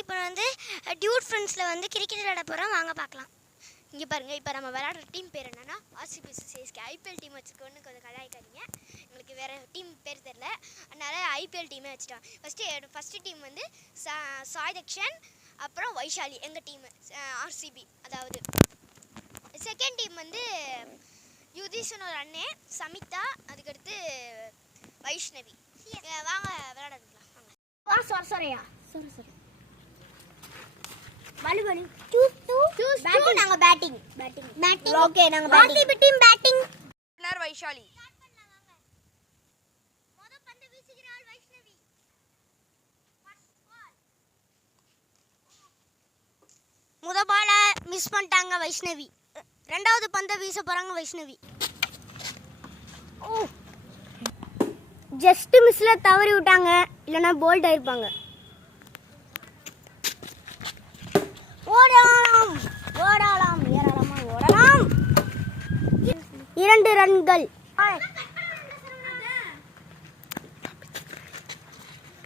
இப்போ வந்து டியூட் ஃப்ரெண்ட்ஸில் வந்து கிரிக்கெட் விளையாட போகிறோம், வாங்க பார்க்கலாம். இங்கே பாருங்கள், இப்போ நம்ம விளையாடுற டீம் பேர் என்னென்னா ஆர்சிபி சிஎஸ்கே. ஐபிஎல் டீம் வச்சுக்கோன்னு கொஞ்சம் கலாய்க்காதீங்க, எங்களுக்கு வேறு டீம் பேர் தெரில, அதனால் ஐபிஎல் டீமே வச்சுட்டோம். ஃபஸ்ட்டு டீம் வந்து சாய் தக்ஷன், அப்புறம் வைஷாலி எங்கள் டீமு ஆர்சிபி. அதாவது செகண்ட் டீம் வந்து யுதிஷனோட அண்ணே சமிதா, அதுக்கடுத்து வைஷ்ணவி. வாங்க விளையாடுறதுலாம் வாங்க. sorry பலு choose நாங்க பேட்டிங் ஓகே. நாங்க ஆர்சிபி டீம் பேட்டிங். பின்னர் வைஷாலி. மொத பந்து வீசுகிறாள் வைஷ்ணவி. முத பால மிஸ் பண்ணிட்டாங்க வைஷ்ணவி. ரெண்டாவது பந்தை வீச போறாங்க வைஷ்ணவி. ஜஸ்ட் மிஸ்ல தவறி விட்டாங்க, இல்லைன்னா போல்ட் ஆயிருப்பாங்க. ஓடலாம் ஓடலாம் ஏறலாமா ஓடலாம். 2 ரன்கள்.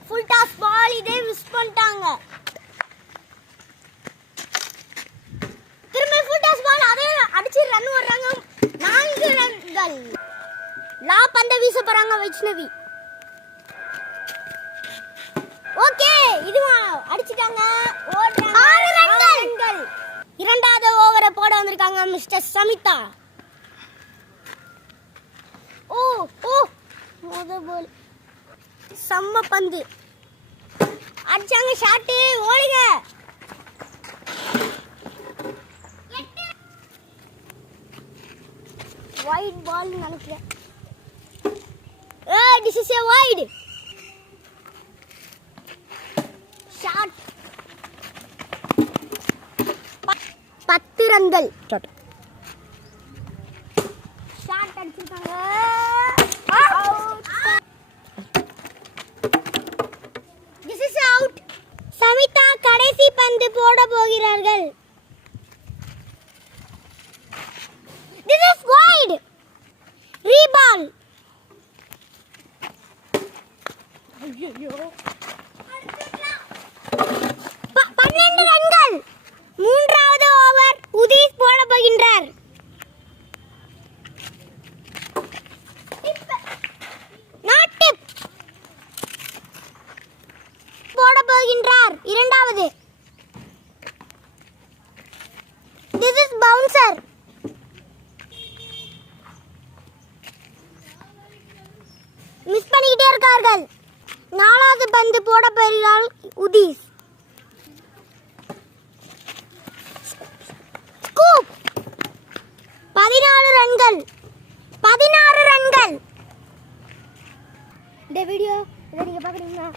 ஃபுல் டாஸ் பால், இதே மிஸ் பண்ணிட்டாங்க. திரும்ப ஃபுல் டாஸ் பால், அதே அடிச்சு ரன் வர்றாங்க. 4 ரன்கள். லா பந்தை வீச போறாங்க வைஷ்ணவி. ஓகே, இதுவும் அடிச்சிட்டாங்க. 6 ரன்கள். இரண்டாவது ஓவரை போட வந்திருக்காங்க மிஸ்டர் சமிதா. முத பால் செம்ம பந்து அடிச்சாங்க. ஷாட்டு, ஓடுங்க. வைட் பால் நினைக்கிறேன். This is a wide shot. 10 ரன்கள். ஷாட் அடிச்சிருக்காங்க. This is out. சமிதா கடைசி பந்து போட போகிறார்கள். This is wide. ரீபால். ஐயோ, 12 ரன்கள். மூன்றாவது ஓவர் உதீஷ் போட போகின்றார். நாட் டிப் போட போகின்றார். இரண்டாவது. This is bouncer. மிஸ் பண்ணிக்கிட்டே இருக்கார்கள். நாலாவது பந்து போட போகிறார் உதீஷ். ஸ்கூப். 14 ரன்கள். 16 ரன்கள். இந்த வீடியோ இதை நீங்கள் பார்க்குறீங்களா?